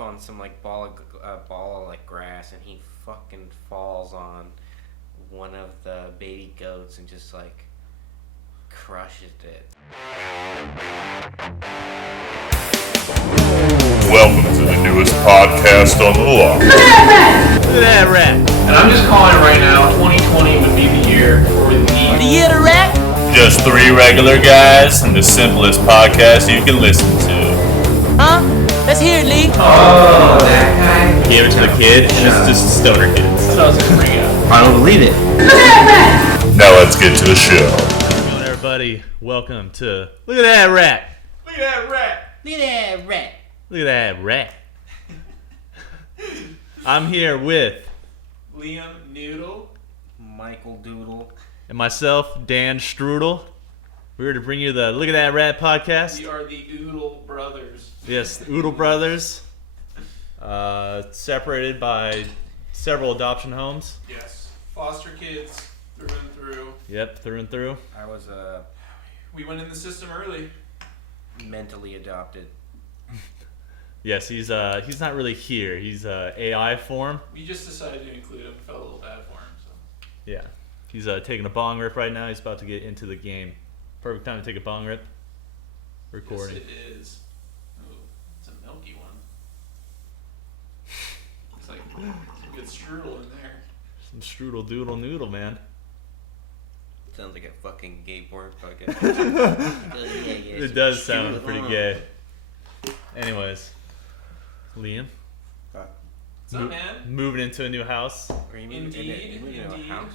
up on some like ball of like grass, and he fucking falls on one of the baby goats and just like crushes it. Welcome to the newest podcast on the law. Look at that rat! And I'm just calling it right now, 2020 would be the year for The year of the rat? Just three regular guys and the simplest podcast you can listen to. Huh? Let's hear it, Lee. Oh, that guy. Gave it to the kid, and it's just stoner kids. That's what I was gonna bring up. I don't believe it. Now let's get to the show. How's it going, everybody? Welcome to Look at That Rat. Look at that rat. Look at that rat. Look at that rat. I'm here with Liam Noodle. Michael Doodle. and myself, Dan Strudel. We're here to bring you the Look at That Rat podcast. We are the Oodle Brothers. Yes, the Oodle Brothers. Separated by several adoption homes. Yes. Foster kids through and through. Yep, through and through. I was We went in the system early. mentally adopted. Yes, he's not really here. He's AI form. We just decided to include him. Felt a little bad for him. So. Yeah, he's taking a bong rip right now. He's about to get into the game. Perfect time to take a bong rip. Recording. Yes, it is. Ooh, it's a milky one. It's like some good strudel in there. Some strudel doodle noodle, man. Sounds like a fucking gay porn podcast. It does sound pretty gay. Anyways, Liam, What's up, man? moving into a new house. Are you moving Indeed, into a indeed. house?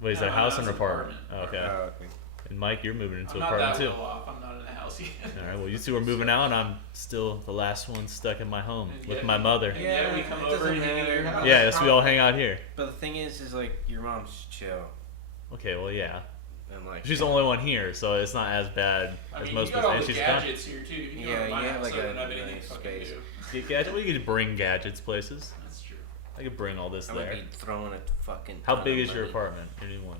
Wait, is that a No, house no, or an it's an apartment? apartment. Oh, okay. Oh, okay. And Mike, you're moving into I'm an not apartment that too. well off. I'm not in a house yet. All right. Well, you two are moving out, and I'm still the last one stuck in my home And with yet- my mother. and yet we come it over doesn't and hang at your matter. house. Yeah, yes, we all hang out here. But the thing is like your mom's chill, Okay. Well, yeah. and like She's the only one here, so it's not as bad I as mean, most you got people. all And the she's gadgets here too. You Yeah, go to my you have house, like I a don't have anything nice to fucking space. do. gadget. We could bring gadgets places. That's true. I could bring all this I'm gonna there. be throwing a fucking. How ton big of is your money. apartment? Your new one?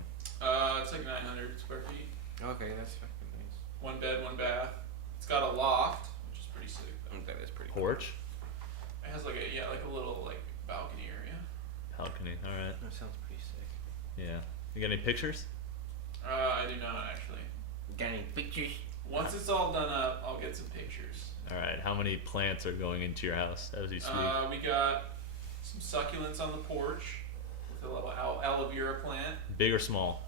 It's like 900 square feet. Okay, that's fucking nice. One bed, one bath. It's got a loft, which is pretty sick. Though. That is pretty cool. Porch? It has like a little like balcony area. Balcony. All right. That sounds pretty sick. Yeah. You got any pictures? I do not actually. Got any pictures? Once it's all done up, I'll get some pictures. All right. How many plants are going into your house as you speak? We got some succulents on the porch with a little aloe vera plant. Big or small?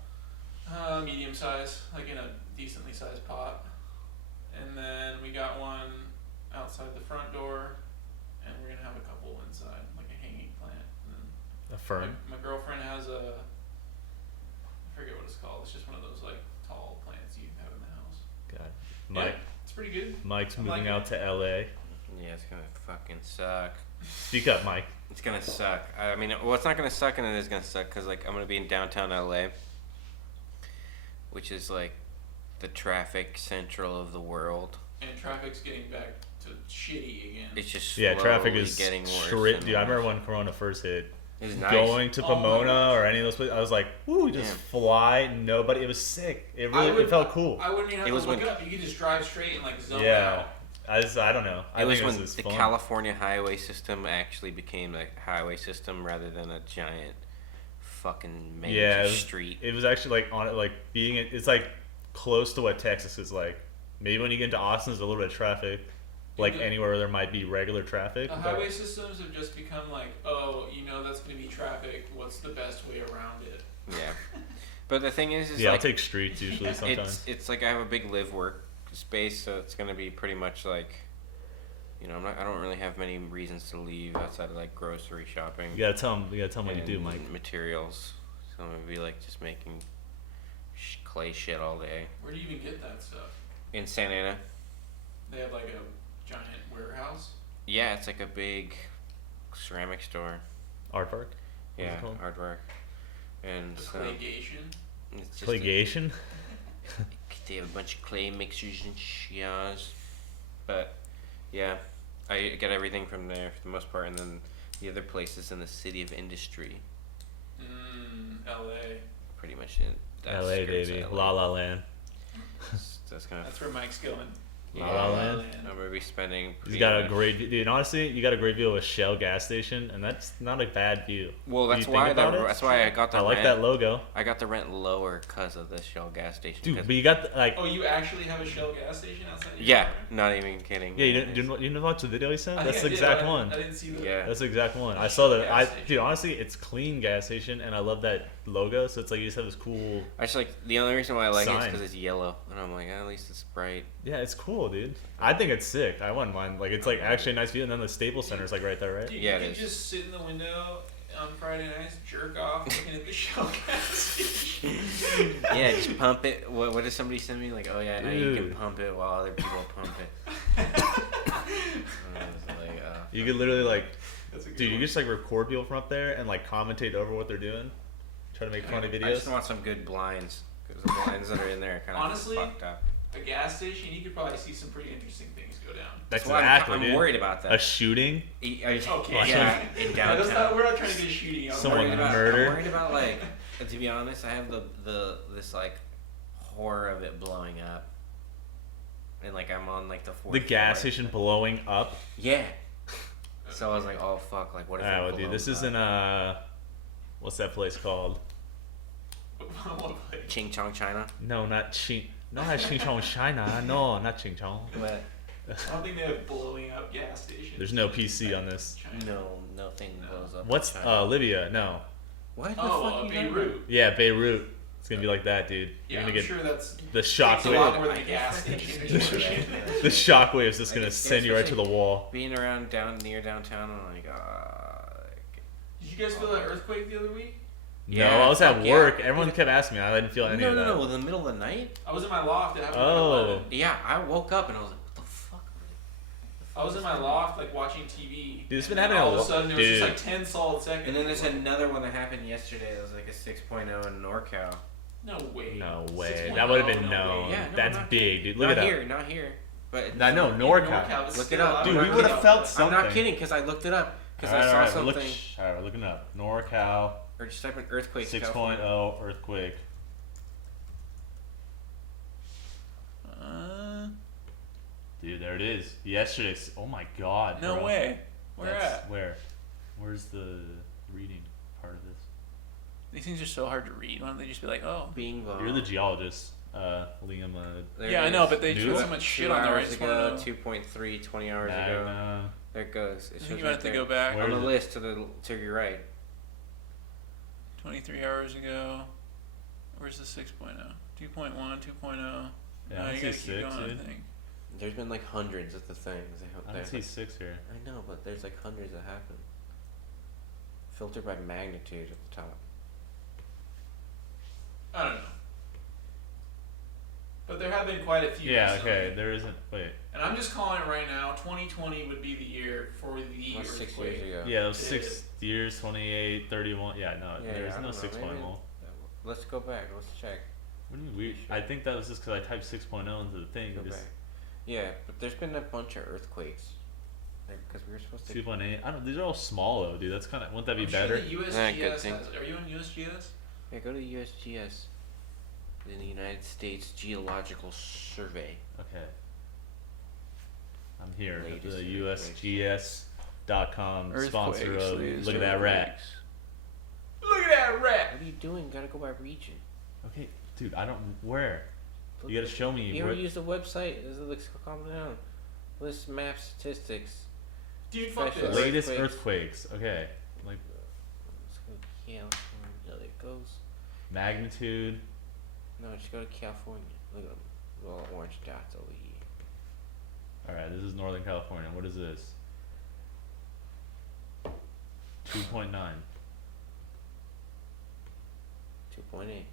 Medium size, like in a decently sized pot. And then we got one outside the front door, and we're gonna have a couple inside, like a hanging plant. And then A fern? my girlfriend has I forget what it's called. It's just one of those like tall plants you have in the house. God. Mike. Yeah, it's pretty good. Mike's I'm moving liking out to LA. Yeah, it's gonna fucking suck. Speak up, Mike. It's gonna suck. I mean, well, it's not gonna suck, and it is gonna suck because like I'm gonna be in downtown LA, which is like the traffic central of the world. And traffic's getting back to shitty again. It's just Yeah, traffic slowly is getting worse. straight. and Dude, I worse. remember when Corona first hit. It was nice. Going to Oh my Pomona gosh. or any of those places, I was like, "Ooh, just Yeah. fly." Nobody. It was sick. It I really. would- It felt cool. I wouldn't even have It to was look when- up. You could just drive straight and like zone Yeah. out. I don't know. I It was think when was the fun. California highway system actually became a highway system rather than a giant fucking major Yeah, it was, street. It was actually like on it, like being. It's like close to what Texas is like. Maybe when you get into Austin, there's a little bit of traffic. Like Yeah. anywhere where there might be regular traffic. The but- highway systems have just become like, oh, you know that's going to be traffic. What's the best way around it? Yeah, but the thing is yeah, like, I'll take streets usually sometimes. it's like I have a big live work space, so it's gonna be pretty much like, you know, I don't really have many reasons to leave outside of like grocery shopping. You gotta tell them. You gotta tell them what you do, and Mike. Materials. So I'm gonna be like just making clay shit all day Where do you even get that stuff? in Santa Ana. They have like a giant warehouse. Yeah, it's like a big ceramic store. Aardvark. Yeah, it called? hardware. And The so Claygation. it's just Playgation. they have a bunch of clay mixers and shias. But yeah, I get everything from there for the most part, and then the other places in the city of industry. L.A. Pretty much it. LA baby. La La Land. That's kind of That's where Mike's going. La La Land. I'm gonna be spending. You got a great, dude. Honestly, you got a great view of a Shell gas station, and that's not a bad view. Well, Do that's you why think about it? that's why I got the I like rent. that logo, I got the rent lower because of the Shell gas station. dude. 'cause- But you got the, like, Oh, you actually have a Shell gas station outside your yeah, apartment? not even kidding. yeah, you didn't watch the video he sent? I That's think the I did, exact but one. I didn't see that. Yeah. That's the exact one. I Shell saw that. gas station. Dude, honestly, it's clean gas station, and I love that logo. So it's like you just have this cool. I just like the only reason why I like it is Sign. because it's yellow, and I'm like, at least it's bright. Yeah, it's cool, dude. I think it's sick. I wouldn't mind. Like, it's like actually a nice view, and then the Staples Center is like right there, right? Dude, Yeah, you it can is. just sit in the window on Friday nights, jerk off, looking at the Shell gas station. Yeah, just pump it. What did somebody send me? Like, oh yeah, now you can Dude. pump it while other people pump it. And I was like, You could literally like, That's a good dude, you one. just like record people from up there and like commentate over what they're doing, try to make funny I videos. just want some good blinds because the blinds that are in there are kind of Honestly, fucked up. A gas station, you could probably see some pretty interesting things go down. That's why exactly, I'm dude. worried about that. A shooting. Okay. Yeah, in Yeah, that's not, downtown. we're not trying to get shooting. I'm Someone worried about- murdered. I'm worried about like, to be honest, I have the this like horror of it blowing up, and like I'm on like the fourth. The gas floor. station blowing up. Yeah. So I was like, oh fuck, like what if? Ah, it well, dude, this blows isn't what's that place called? What place? Ching Chong China. No, not Ching. No, not Ching Chong China. No, not Ching Chong. But I don't think they have blowing up gas stations. There's no PC on this. China. nothing blows up. in What's China. Libya? No. What the Oh, fuck you talking Beirut. Yeah, Beirut. It's gonna be like that, dude. Yeah, You're I'm gonna get sure that's the takes a lot shockwave. more than a gas station. The shockwave's just I gonna guess send you right to the wall. Being around near downtown, I'm like, Did you guys feel that earthquake the other week? Yeah, No, I was at fuck yeah. work. Everyone kept asking me. I didn't feel any no, of that. no, in the middle of the night. I was in my loft. It happened at Oh. 11. Yeah, I woke up and I was like, what the fuck? I was in my loft, like watching TV. Dude, it's and been happening all a of a lot- sudden, there was just dude. like 10 solid seconds. And then there's another one that happened yesterday. That was like a 6.0 in NorCal. No way. No way. 6.0, That would have been no no. way. Yeah, no, That's not big, dude. Look Not at here, that. not here. But I know, In NorCal. it's Look still it up. out. Dude, I'm we not would have kidding. felt I'm something. not kidding because I looked it up because I saw Alright, something. alright, we're looking up. NorCal Or just type in earthquake. 6.0 earthquake. Dude, there it is. Yesterday's. Oh my god. No bro. way. Where That's- at? Where? Where's the reading part of this? These things are so hard to read. Why don't they just be like, oh. Bingo. You're the geologist, Liam. There Yeah, it I know, is. but they News? put so much shit 2 on there. I hours just ago, want to know. 2.3, 20 hours ago. Magna. There it goes. It I shows think you right might have to there. go back. Where On the is it? list to your right. 23 hours ago. Where's the 6.0? 2.1, 2.0. Yeah, No, I you see gotta keep 6, going, dude. I think. There's been like hundreds of the things. I don't see 6 here. I know, but there's like hundreds that happen. Filtered by magnitude at the top. I don't know. But there have been quite a few. Yeah, recently. okay. There isn't. Wait. And I'm just calling it right now. 2020 would be the year for the That was 6 earthquake. years ago. Yeah, those It 6 is. years, 28, 31. Yeah, no, Yeah, there's I no don't know, 6.0. maybe- Let's go back. Let's check. What do you mean weird? I think that was just because I typed 6.0 into the thing. Go It just back. Yeah, but there's been a bunch of earthquakes. Because we were supposed to. 2.8. I don't. These are all small though, dude. That's kind of. Wouldn't that be I'm better? Sure the Yeah, good USGS thing. has, are you on USGS? Yeah, go to the USGS. The United States Geological Survey. Okay. I'm here at Latest the earthquakes. USGS.com sponsor of Earthquakes, Look at That Rat. Look at that rat! What are you doing? Gotta go by region. Okay, dude. I don't. Where? Look You gotta at- show me. You where, ever use the website? Calm down. List map statistics. Dude, fuck Special this. latest Earthquakes. earthquakes. Okay. Like Let's go to California. There it goes. magnitude. No, just go to California. Look at them. Little orange dots over here. All right. This is Northern California. What is this? 2.9. 2.8.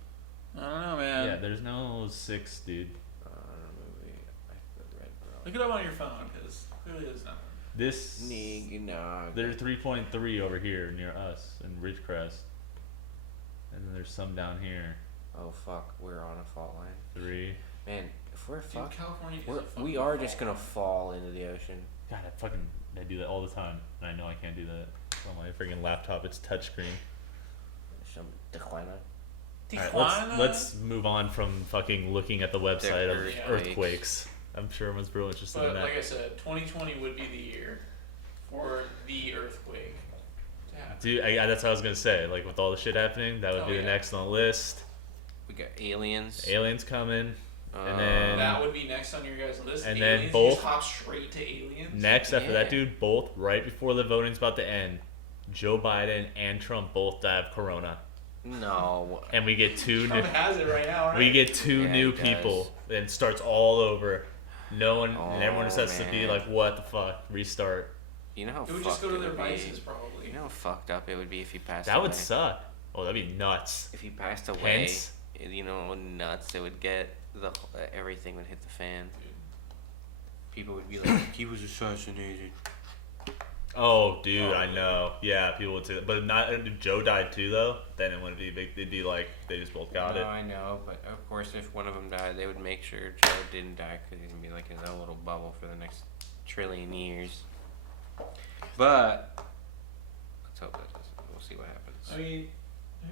I don't know, man. Yeah, there's no 6, dude. I don't know, maybe I read wrong. Look it up on your phone, because clearly there's nothing. This. Nog. There's 3.3 over here near us in Ridgecrest. And then there's some down here. Oh fuck, we're on a fault line. 3. Man, if we're Dude, fucked, California is a fucking we are just fault. gonna fall into the ocean. God, I do that all the time, and I know I can't do that. It's on my freaking laptop. It's touchscreen. Some Tijuana. All right, let's move on from fucking looking at the website of earthquakes. earthquakes. I'm sure everyone's real interested in But that. like I said, 2020 would be the year for the earthquake to happen. Dude, that's what I was gonna say. Like with all the shit happening, that would Oh, be the yeah. next on the list. We got aliens. Aliens coming, and then That would be next on your guys' list. and aliens, then you both- just hop straight to aliens. next after that, Yeah. dude, both right before the voting's about to end, Joe Biden and Trump both die of corona, No. and we get two new. Trump has it right now, right? We get two Yeah, new he people, and it starts all over. No one, and everyone just Oh, has to be man. like, "What the fuck? Restart." You know how It would fucked just go to it their would be? vices, probably. You know how fucked up it would be if he passed That away? would suck. Oh, that'd be nuts. If he passed away, Hence- you know how nuts it would get. Everything would hit the fan. People would be like, he was assassinated. Oh, dude, I know. Yeah, people would say that, but not if Joe died too, though. Then it wouldn't be big. It'd be like they just both got no, it. I know, but of course, if one of them died, they would make sure Joe didn't die because he's gonna be like in his own little bubble for the next trillion years. But let's hope that doesn't. We'll see what happens. I mean,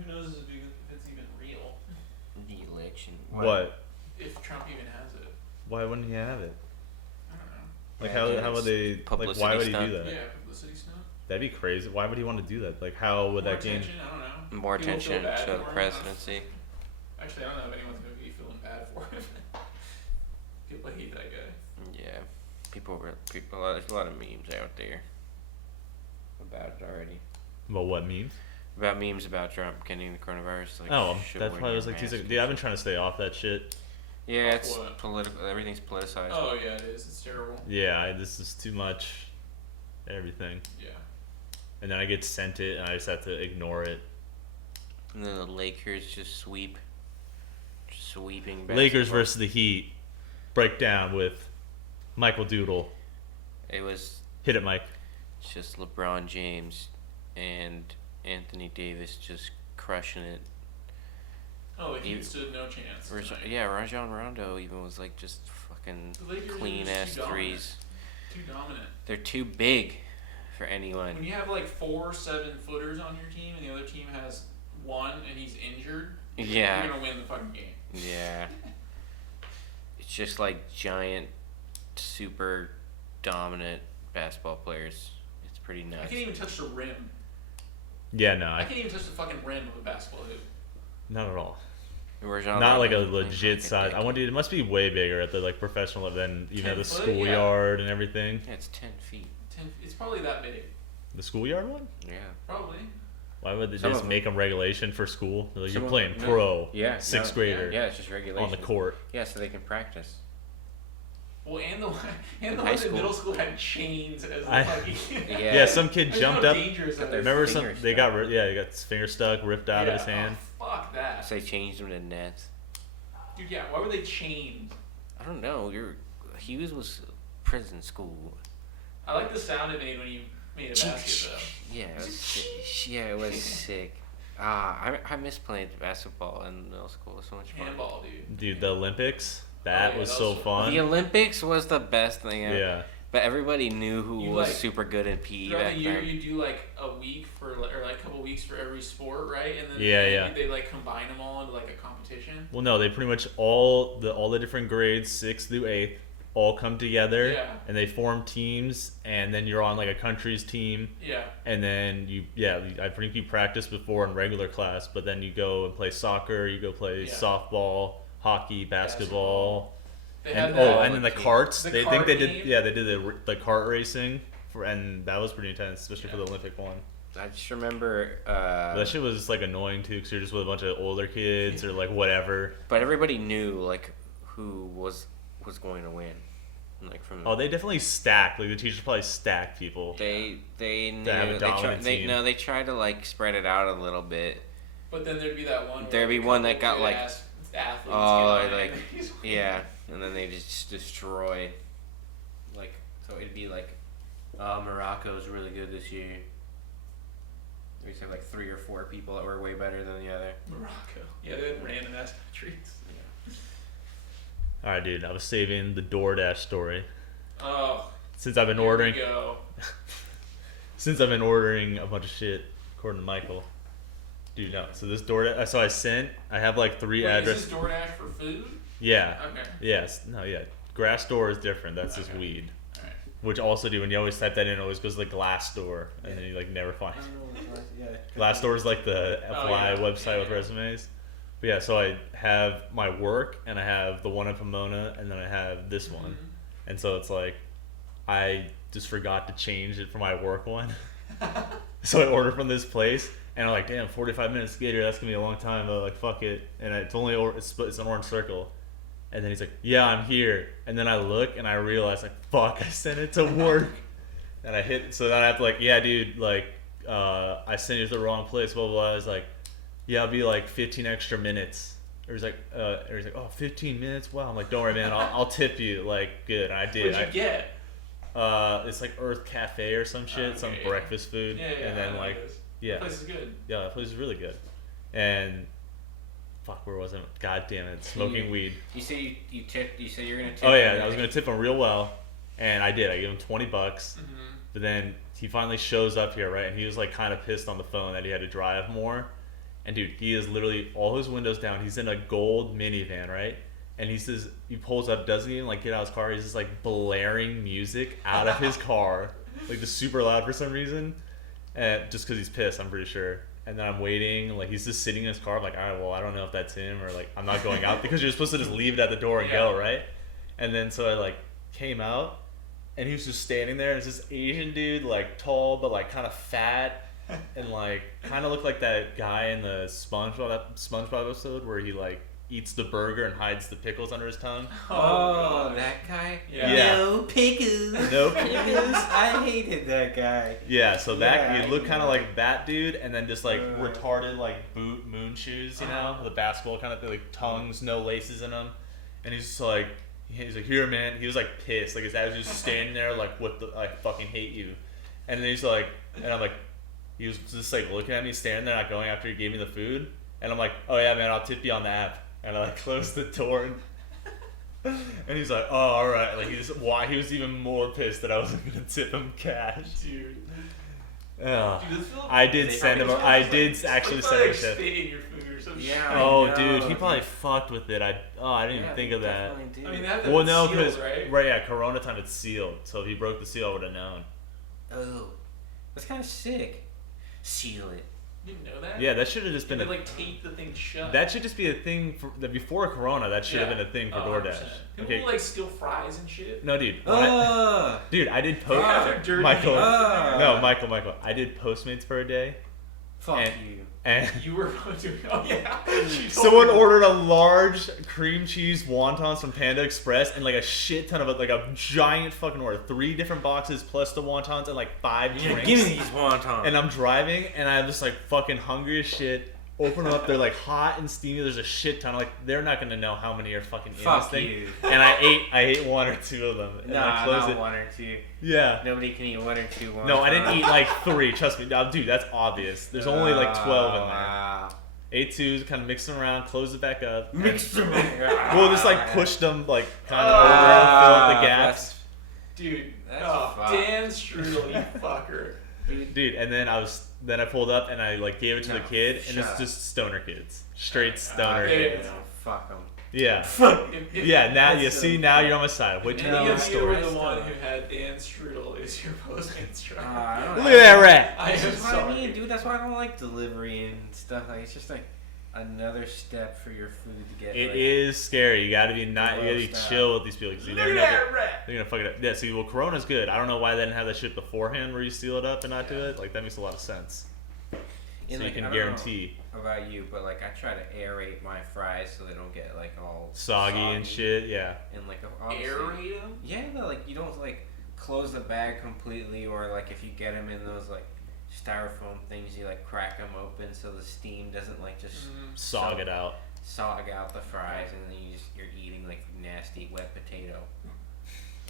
who knows if it's even real? The election. What? If Trump even has it. Why wouldn't he have it? I don't know. Like Yeah, how would they? Like publicity why would he stunt. do that? Yeah, publicity stuff. That'd be crazy. Why would he want to do that? Like how would More that gain? attention, I don't know. More People feel attention bad to the for him. presidency. Actually, I don't know if anyone's gonna be feeling bad for him. People hate that guy. Yeah, people. There's a lot of memes out there about it already. Well, what means? About memes about Trump getting the coronavirus. Like, Oh, should that's wear why I was your like, he's mask like, and dude, I've been shit. trying to stay off that shit. Yeah, Off it's what? political. Everything's politicized. Oh yeah, it is. It's terrible. Yeah, this is too much. Everything, Yeah. and then I get sent it, and I just have to ignore it. And then the Lakers just sweeping. Lakers basketball. versus the Heat. Breakdown with Michael Doodle. It was Hit it, Mike. just LeBron James and Anthony Davis just crushing it. Oh, the You- Heat stood no chance. tonight. Yeah, Rajon Rondo even was like just fucking The Lakers are clean just ass too dominant. threes. Too dominant. They're too big for When anyone. you have like 4 7-footers on your team and the other team has 1 and he's injured, Yeah. you're gonna win the fucking game. Yeah. It's just like giant, super dominant basketball players. It's pretty I nuts. can't even touch the rim. Yeah, no, I can't even touch the fucking rim of a basketball hoop. not at all. Rajon Not like a Rondo playing legit like a size. I dick. wonder. It must be way bigger at the like professional level than even at 10 the foot, schoolyard and everything. Yeah, it's 10 feet. It's probably that big. The schoolyard one? Oh, Yeah. Probably. Why would they Some just of make them regulation for school? They're like, Some you're of playing them- no. pro, Yeah. sixth no, grader Yeah, it's just regulation. on the court. Yeah, so they can practice. Well, and the In ones high in school. middle school had chains as the I- fucking. Yeah. Yeah, some kid Imagine jumped how up. dangerous that Got their is. Remember some? fingers They stuck. got he got his finger stuck, ripped out of his hand. Oh, fuck that. So they changed them to nets. Dude, yeah, why were they chained? I don't know. Hughes was prison school. I like the sound it made when you made a basket, though. Yeah, it was sick. Yeah, it was sick. I miss playing basketball in middle school. It was so much fun. Handball, dude. Dude, the Olympics. That yeah, was that so was so fun. The Olympics was the best thing ever. Yeah. But everybody knew who You, was like, super good in PE Throughout back the year, then. you do like a week or like a couple weeks for every sport, right? And then Yeah. they like combine them all into like a competition. Well, no, they pretty much all the different grades, 6th through 8th, all come together, Yeah. and they form teams, and then you're on like a country's team, Yeah. and then I think you practice before in regular class, but then you go and play soccer, you go play Yeah. softball, hockey, basketball. They And had that, and then the carts. The They cart think they game. did. Yeah, they did the kart racing, and that was pretty intense, especially for the Olympic one. I just remember. But that shit was like annoying too, because you're just with a bunch of older kids or like whatever. But everybody knew like who was going to win. Like from Oh, they definitely stacked. Like the teachers probably stacked people. they knew have a dominant they team. no they tried to like spread it out a little bit. But then there'd be that one. There'd be one that got, like- athletes Oh, get on it like and he's- yeah, and then they just destroyed. Like so, it'd be like, Morocco's really good this year. We used to have like 3 or 4 people that were way better than the other. Morocco. Yeah, they had random ass countries. All right, dude. I was saving the DoorDash story Oh. since I've been here we ordering. go. Since I've been ordering a bunch of shit, according to Michael. Dude, no. So this DoorDash. I have like 3 Wait, addresses. is this DoorDash for food? Yeah. Okay. Yes. No. Yeah. grass door is different. That's just Okay. weed. Alright. Which also, dude, when you always type that in, it always goes to the glass door, and then you like never find. Glassdoor is like the FY website with resumes. But yeah, so I have my work, and I have the one in Pomona, and then I have this one. And so it's like, I just forgot to change it for my work one. So I ordered from this place, and I'm like, damn, 45 minutes to get here, that's gonna be a long time, but like, fuck it. And it's only, it's an orange circle. And then he's like, yeah, I'm here. And then I look, and I realize, like, fuck, I sent it to work. And I hit, so then I have to like, yeah, dude, like, I sent you to the wrong place, blah, blah, blah. I was like, yeah, I'll be like 15 extra minutes. Or he's like, oh, 15 minutes? Wow. I'm like, don't worry, man, I'll tip you, like, good. And I did. What'd you get? It's like Earth Cafe or some shit, some breakfast food. Yeah, and then like, yeah. That place is good. Yeah, that place is really good. And fuck, where was it? God damn it, smoking weed. You say you tipped. You said you're gonna tip. Oh yeah, I was gonna tip him real well, and I did. I gave him $20. Mm-hmm. But then he finally shows up here, right? And he was like kind of pissed on the phone that he had to drive more. And dude, he is literally all his windows down. He's in a gold minivan, right? And he says he pulls up, doesn't even like get out of his car. He's just like blaring music out of his car, like just super loud for some reason, and just because he's pissed, I'm pretty sure. And then I'm waiting, like he's just sitting in his car. I'm like, all right, well, I don't know if that's him or like I'm not going out because you're supposed to just leave it at the door and go, right? And then so I like came out, and he was just standing there. And it's this Asian dude, like tall but like kind of fat, and like kind of looked like that guy in the SpongeBob episode where he like eats the burger and hides the pickles under his tongue. Oh, that guy? Yeah. No pickles. No pickles. I hated that guy. Yeah, so that Yeah, he looked kind of yeah. like that dude, and then just like retarded like boot moon shoes, you know, the basketball kind of thing, like tongues, no laces in them, and he's just like, he's like, here, man. He was like pissed, like his dad was just standing there, like, what the, I fucking hate you, and then he's like, and I'm like, he was just like looking at me, standing there, not going after he gave me the food, and I'm like, oh yeah, man, I'll tip you on the app. And I like closed the door, and he's like, "Oh, all right." Like he was even more pissed that I wasn't gonna tip him cash. Dude. Ugh. Dude, this feels I did send him. I did actually send him a tip. spit in your food or some shit. Yeah. Oh, I know. dude, he probably fucked with it. I didn't even think of that. Definitely did. I mean, that Well, no, sealed, because right? yeah, Corona time it's sealed. So if he broke the seal, I would have known. Oh, that's kind of sick. Seal it. You didn't know that? Yeah, that should have just And been then, like, tape the thing shut. that should just be a thing for that before Corona. That should have been a thing for DoorDash. 100%. People will, like, steal fries and shit. No, dude. Dude, I did post. After dirty Michael. hands. No, Michael. I did Postmates for a day. Fuck And- you. And You were doing. Oh, yeah. She told someone me. ordered a large cream cheese wontons from Panda Express and like a shit ton of it, like a giant fucking order. 3 different boxes plus the wontons and like 5 Yeah, drinks. give me these wontons. And I'm driving and I'm just like fucking hungry as shit. Open them up, they're like hot and steamy. There's a shit ton. Like they're not gonna know how many are fucking in Fuck this thing. you. And I ate 1 or 2 of them. And I Nah, closed not it. 1 or 2. Yeah. Nobody can eat 1 or 2 wontons. No, I didn't eat like 3. Trust me, dude. That's obvious. There's only like 12 in there. Wow. Ate 2, kind of mixed them around, closed it back up. Mixed them. We'll just like push them like kind of over, fill up the gaps. Dude. That's Oh, fucked. Dan Strudel, you fucker. Dude, and then I pulled up and I like gave it to the No, kid, and shut it's up. just stoner kids, straight stoner yeah, kids. No, fuck them. Yeah, If yeah. Now you That's see, so now funny. you're on my side. Wait till any you know of the you were story. the one who had Dan Strudel as your Postmates driver. I don't Look at that rat. I am That's what I sorry. mean, dude. That's why I don't like delivery and stuff. Like it's just like another step for your food to get. It like, is scary. You gotta be you gotta be Grossed out. chill with these people because you Look never at know. that rat. They're gonna fuck it up. Yeah. See, well, Corona's good. I don't know why they didn't have that shit beforehand where you seal it up and not do it. Like that makes a lot of sense. And, So like, you I can don't know guarantee about you, but like I try to aerate my fries so they don't get like all soggy and shit. Yeah. And like obviously, Aerate them? yeah, no, like you don't like close the bag completely, or like if you get them in those like styrofoam things, you like crack them open so the steam doesn't like just Sog it out. sog out the fries, and then you're eating like nasty wet potato,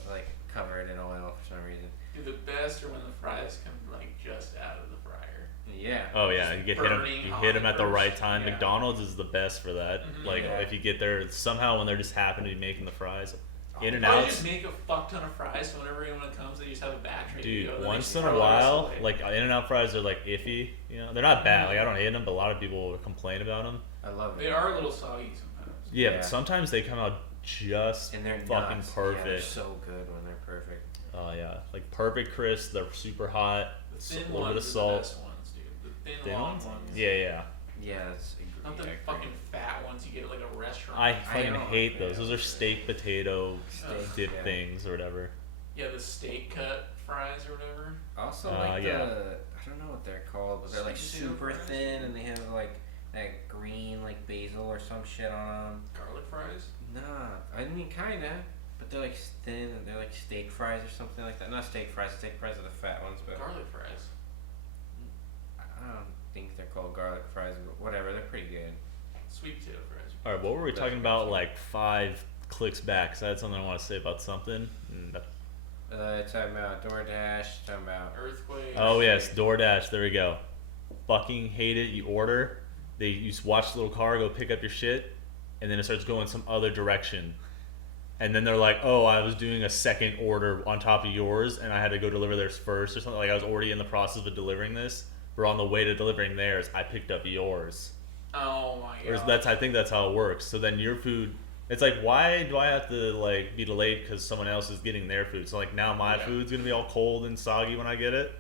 like covered in oil for some reason. Dude, the best are when the fries come like just out of the fryer. Yeah. Oh yeah, you Burning hit them at the hot right first. time. Yeah. McDonald's is the best for that. Mhm. Like Yeah. if you get there somehow when they're just happen to be making the fries. In and Why don't you out, just make a fuck ton of fries so whenever anyone comes, they just have a batch ready to dude. go, then they Once just in a throw the rest while, away. like In and Out fries are like iffy. You know, they're not bad. Like I don't hate them, but a lot of people complain about them. I love it. They are a little soggy sometimes. Yeah, Yeah. but sometimes they come out just And they're fucking nuts. perfect. Yeah, they're so good when they're perfect. Oh yeah, like perfect crisp. They're super hot. The So, thin a little bit ones of are the salt. best ones, dude. The thin, Thin long ones? ones. Yeah. Yeah, that's Not the yeah, fucking fat ones you get at like a restaurant. I fucking know, hate those. yeah. Those are steak potato Steak, dip yeah. things or whatever. Yeah, the steak cut fries or whatever. Also, like yeah. I don't know what they're called, but they're like Sweet potato super fries? thin, and they have like that green like basil or some shit on them. Garlic fries. Nah, I mean kinda, but they're like thin, and they're like steak fries or something like that. Not steak fries. Steak fries are the fat ones, but Garlic fries. I don't think they're called garlic fries, but whatever. They're pretty good. Sweet potato fries. All right, what were we That's talking what I'm about? saying. Like 5 clicks back. So I had something I want to say about something. Talking about DoorDash. Talking about Earthquake. Oh yes, DoorDash. There we go. Fucking hate it. You order, you just watch the little car go pick up your shit, and then it starts going some other direction. And then they're like, "Oh, I was doing a second order on top of yours, and I had to go deliver theirs first, or something." Like I was already in the process of delivering this, but on the way to delivering theirs, I picked up yours. Oh my Or god. I think that's how it works. So then your food, it's like, why do I have to like be delayed because someone else is getting their food? So like now my Yeah. food's gonna be all cold and soggy when I get it.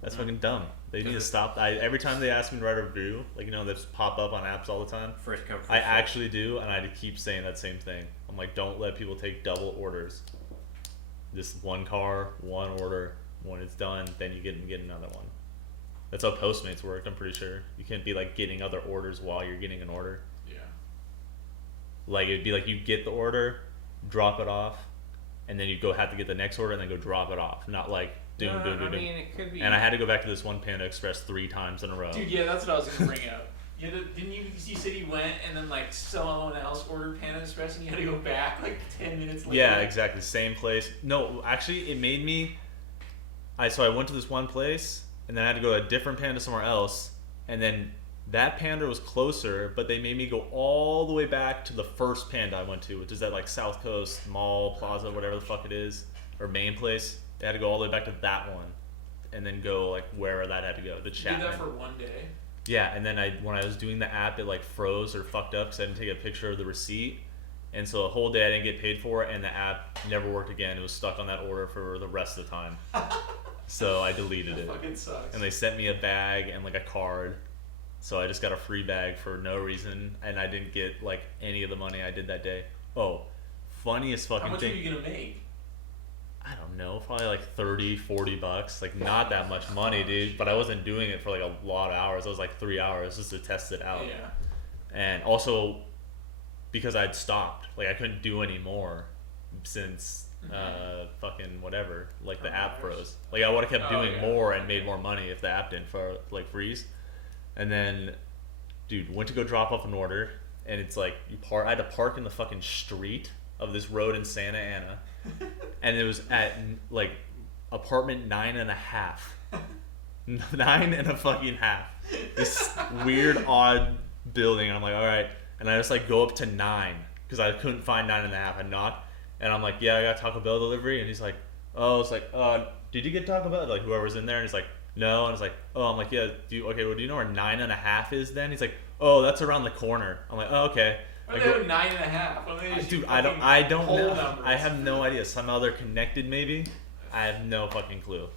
That's fucking dumb. They need to stop. Every time they ask me to write a review, like they just pop up on apps all the time. first come first I served. actually do, and I keep saying that same thing. I'm like, don't let people take double orders. Just one car, one order. When it's done, then you get another one. That's how Postmates worked. I'm pretty sure you can't be like getting other orders while you're getting an order. Yeah. Like it'd be like you get the order, drop it off, and then you have to get the next order and then go drop it off. Not like doom. I mean, it could be. And I had to go back to this one Panda Express 3 times in a row. Dude, yeah, that's what I was gonna bring up. Didn't you said you went and then like someone else ordered Panda Express and you had to go back like 10 minutes later? Yeah, exactly. Same place. No, actually, it made me. So I went to this one place, and then I had to go to a different Panda somewhere else, and then that Panda was closer, but they made me go all the way back to the first Panda I went to, which is at like South Coast Mall Plaza, whatever the fuck it is, or main place. They had to go all the way back to that one, and then go like wherever that had to go. The You Chapman. did that for one day. Yeah, and then when I was doing the app, it like froze or fucked up because I didn't take a picture of the receipt, and so the whole day I didn't get paid for it, and the app never worked again. It was stuck on that order for the rest of the time. So I deleted That it, fucking sucks. and they sent me a bag and like a card, so I just got a free bag for no reason, and I didn't get like any of the money I did that day. Oh, funniest How fucking much thing. are you gonna make? I don't know, probably like $30-$40, like not that much money, dude. But I wasn't doing it for like a lot of hours. It was like 3 hours just to test it out. Yeah. And also because I'd stopped, like I couldn't do any more since fucking whatever, like the app froze. Like I would have kept doing more and made more money if the app didn't freeze. And then, dude, went to go drop off an order, and it's like I had to park in the fucking street of this road in Santa Ana. And it was at like apartment 9.5. 9.5. This weird, odd building. And I'm like, all right. And I just like go up to 9 because I couldn't find 9.5. I knock, and I'm like, yeah, I got Taco Bell delivery. And he's like, oh, it's like, did you get Taco Bell? Like whoever's in there, and he's like, no. And it's like, oh, I'm like, yeah. Do you know where 9.5 is? Then he's like, oh, that's around the corner. I'm like, oh, okay. What are they 9.5? What are they Dude, just I don't whole know. numbers? I have no idea. Somehow they're connected, maybe. I have no fucking clue.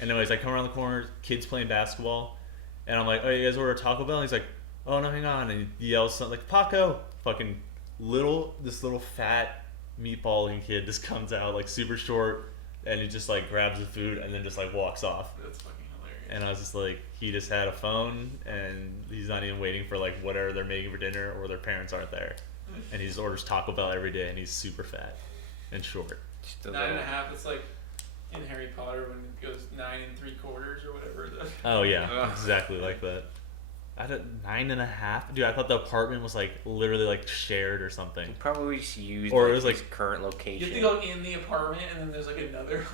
Anyways, I come around the corner, kids playing basketball, and I'm like, oh, you guys order Taco Bell? And he's like, oh, no, hang on. And he yells something like, Paco! Fucking this little fat meatball looking kid just comes out, like super short, and he just like grabs the food and then just like walks off. That's fucking hilarious. And I was just like, he just had a phone, and he's not even waiting for like whatever they're making for dinner, or their parents aren't there. And he just orders Taco Bell every day, and he's super fat and short. Still 9.5. It's like in Harry Potter when it goes 9 3/4 or whatever. Oh yeah, Ugh. exactly like that. I had 9.5, dude. I thought the apartment was like literally like shared or something. You probably just used Or it like, was, his like- current You location. have to go in the apartment and then there's like another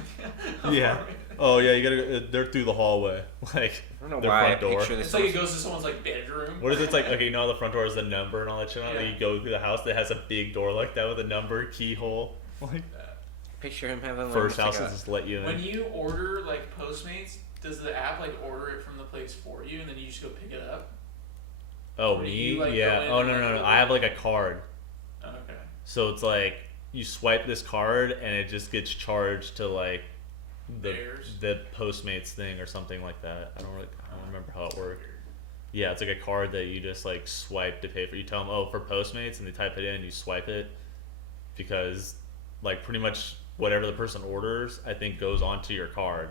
Yeah. apartment. Oh yeah, you gotta go. They're through the hallway, like I don't know their why I front door. picture this. It's like it goes to someone's like bedroom. What if it's like, okay, you know how the front door is the number and all that shit on it? Yeah. You go through the house that has a big door like that with a number, keyhole. Like, Picture him having like, first just, house like, will just let you in. When you order like Postmates, does the app like order it from the place for you and then you just go pick it up? Oh, Or me? you, like, Yeah. go in Oh, and, no, like, no, no. order- I have like a card. Oh, okay. So it's like you swipe this card and it just gets charged to like the Postmates thing or something like that. I don't remember how it worked. Yeah, it's like a card that you just like swipe to pay for. You tell them, oh, for Postmates, and they type it in and you swipe it, because like pretty much whatever the person orders, I think goes onto your card.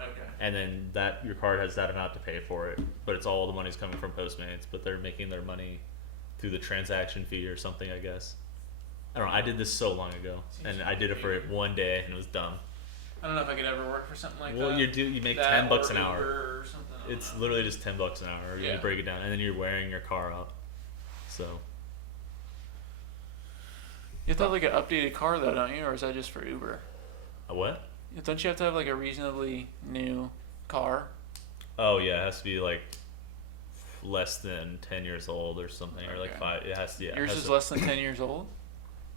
Okay. And then that your card has that amount to pay for it, but it's all the money's coming from Postmates, but they're making their money through the transaction fee or something, I guess. I don't know. I did this so long ago, and I did it for one day, and it was dumb. I don't know if I could ever work for something like that. Well, you make that $10 or an hour. Uber or something, I don't It's know. literally just $10 an hour. You break it down, and then you're wearing your car out. So. You have to have like an updated car though, don't you, or is that just for Uber? A what? Don't you have to have like a reasonably new car? Oh yeah, it has to be like less than 10 years old or something, or like Okay. 5. It has to. Yeah. Yours it has is to, less than 10 years old?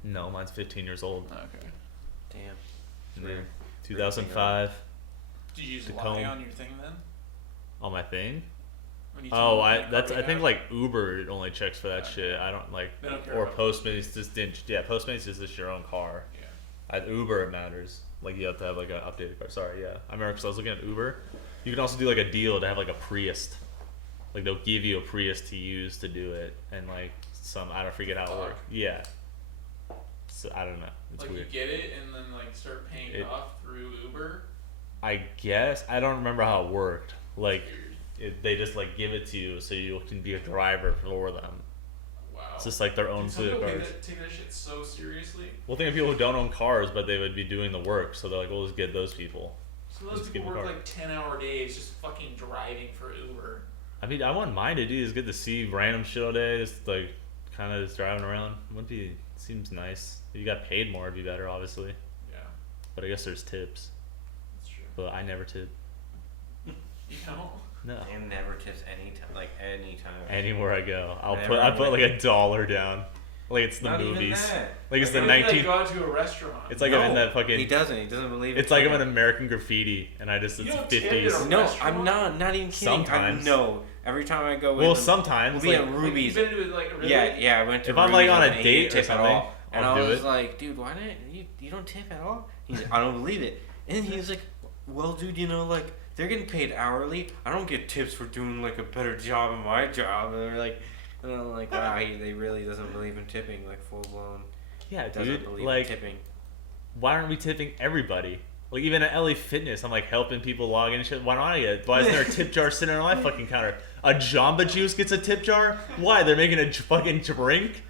No, mine's 15 years old. Okay. Damn. Yeah. 2005 Did you just The lie comb. on your thing then? on my thing. When you Oh, told them that's the I car think you like Uber it only checks for that Okay. shit. I don't like They don't care or about- Postmates just didn't. Yeah, Postmates is just your own car. Yeah. At Uber it matters. Like you have to have like an updated car. Sorry, yeah. I remember because I was looking at Uber. You can also do like a deal to have like a Prius. Like they'll give you a Prius to use to do it, and like I don't forget how it Fuck. works. Yeah. So I don't know. It's Like weird. you get it and then like start paying it It- off through Uber. I guess I don't remember how it worked. Like Weird. they just like give it to you so you can be a driver for them. Wow. It's just like their own Dude, some fleet of people cars. take that shit so seriously. Well, think of people who don't own cars, but they would be doing the work, so they're like, we'll just get those people. Some of those Just people give 'em a work car. like 10-hour days just fucking driving for Uber. I mean, I wouldn't mind it, dude. It's good to see random shit all day, just like kind of just driving around. Seems nice. If you got paid more, it'd be better, obviously. Yeah, But I guess there's tips. that's true. But I never tip. You know? No. And never tips anytime. Anywhere I go, I Whenever put I'm like $1 down. Like it's the Not even movies. that. Like it's the Or you, 19. go out to a restaurant. It's like I'm in No, that fucking. He doesn't believe it. It's like I'm in American Graffiti, and I just You it's don't tip at 50s. a No, restaurant? I'm not even kidding. Sometimes. No, every time I go. Well, with him, sometimes. we'll be like, at Like, Ruby's. you've been to like really? Yeah, I went to. If I'm, like, Ruby's on a and he date didn't or tip at something, all. And I'll I do was it. like, dude, why didn't you don't tip at all? He's like, I don't believe it. And then he was like, well, dude, like they're getting paid hourly. I don't get tips for doing like a better job in my job. And they're like, and I'm like, wow, they really doesn't believe in tipping, like full blown. yeah, Doesn't dude. believe Like, in tipping. why aren't we tipping everybody? Like even at LA Fitness, I'm like helping people log in and shit. Why not get? Why isn't there a tip jar sitting on my fucking counter? A Jamba Juice gets a tip jar? Why? They're making a fucking drink?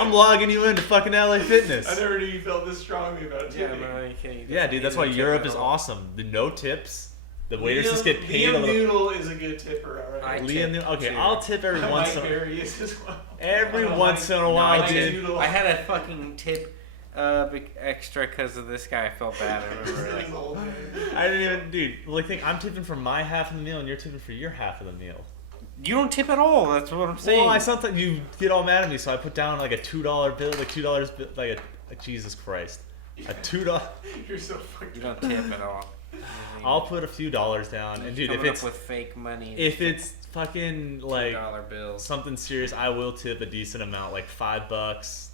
I'm logging you into fucking LA Fitness. I never knew you felt this strongly about Yeah, tipping. I'm not even kidding. Yeah, dude, that's why He doesn't Europe tip is at all. awesome. The no tips. The waiters just get paid a Liam little. Noodle is a good tipper, alright. I Liam, tip, New- okay, too. I'll tip every once Mike in a Berry is as well. every I know once in a No, while, I dude. did. I had a fucking tip extra because of this guy. I felt bad. I remember. Like, His old man. I didn't even, dude. Like, think I'm tipping for my half of the meal, and you're tipping for your half of the meal. you don't tip at all. That's what I'm saying. Well, I sometimes you get all mad at me, so I put down like a $2 bill, like $2 bill, like a Jesus Christ, a $2. You're so fucked You up. don't tip at all. I'll put a few dollars down, and dude, if Coming it's up with fake money. if it's fucking like $2 bills. something serious, I will tip a decent amount, like $5,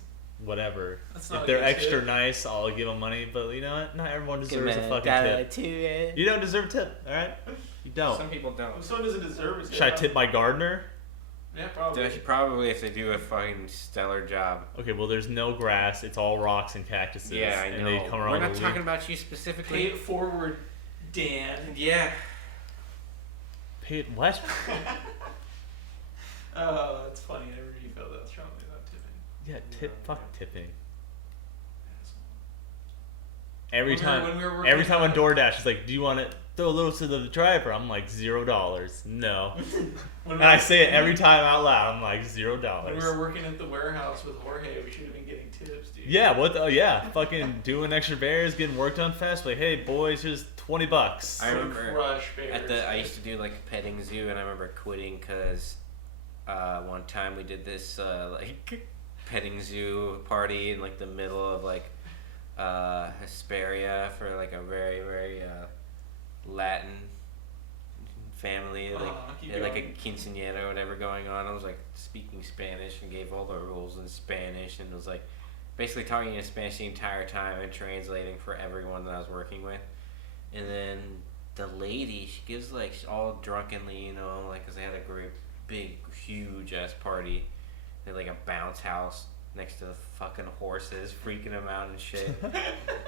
whatever. That's not If a they're good extra tip. nice, I'll give them money. But you know what? Not everyone Give deserves a me fucking dollar tip. to it. You don't deserve a tip, all right? You don't. Some people don't. If someone doesn't deserve it, Should I tip my gardener? Yeah, probably. Probably if they do a fucking stellar job. Okay, well, there's no grass. It's all rocks and cactuses. Yeah, I and know. They come around We're not the talking leaf. about you Pay specifically. it forward, Dan. Yeah. Pay it what? Oh, that's funny. I never knew you felt that strongly about tipping. Yeah, fuck tipping. When Every we were time working on on- DoorDash, it's like, do you want to throw a little to the driver? I'm like, $0. No. When And we I were- say it every time out loud. I'm like, $0. When we were working at the warehouse with Jorge, we should have been getting tips, dude. Yeah, what the, oh, yeah, fucking doing extra bears, getting work done fast. Like, hey, boys, here's $20. I remember Crush bears. I used to do like a petting zoo, and I remember quitting because one time we did this like petting zoo party in like the middle of like Hesperia for like a very very Latin family, like keep they had, like a going. quinceañera or whatever going on. I was like speaking Spanish and gave all the rules in Spanish, and it was like basically talking in Spanish the entire time and translating for everyone that I was working with. And then the lady, she gives like all drunkenly, like, cause they had a great big huge ass party. They had like a bounce house next to the fucking horses, freaking them out and shit.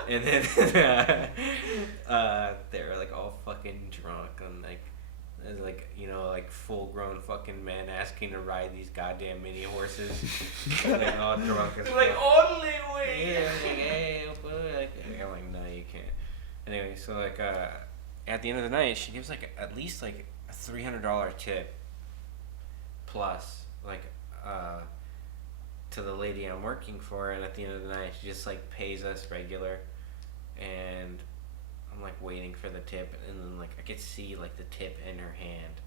And then they were like all fucking drunk and like. As like, like full grown fucking men asking to ride these goddamn mini horses. Like all drunk as They're like, only way. Yeah, like, hey, I'm like, no, you can't. Anyway, so like, at the end of the night, she gives like at least like a $300 tip plus, like, to the lady I'm working for, and at the end of the night, she just like pays us regular, and I'm like waiting for the tip, and then like I could see like the tip in her hand,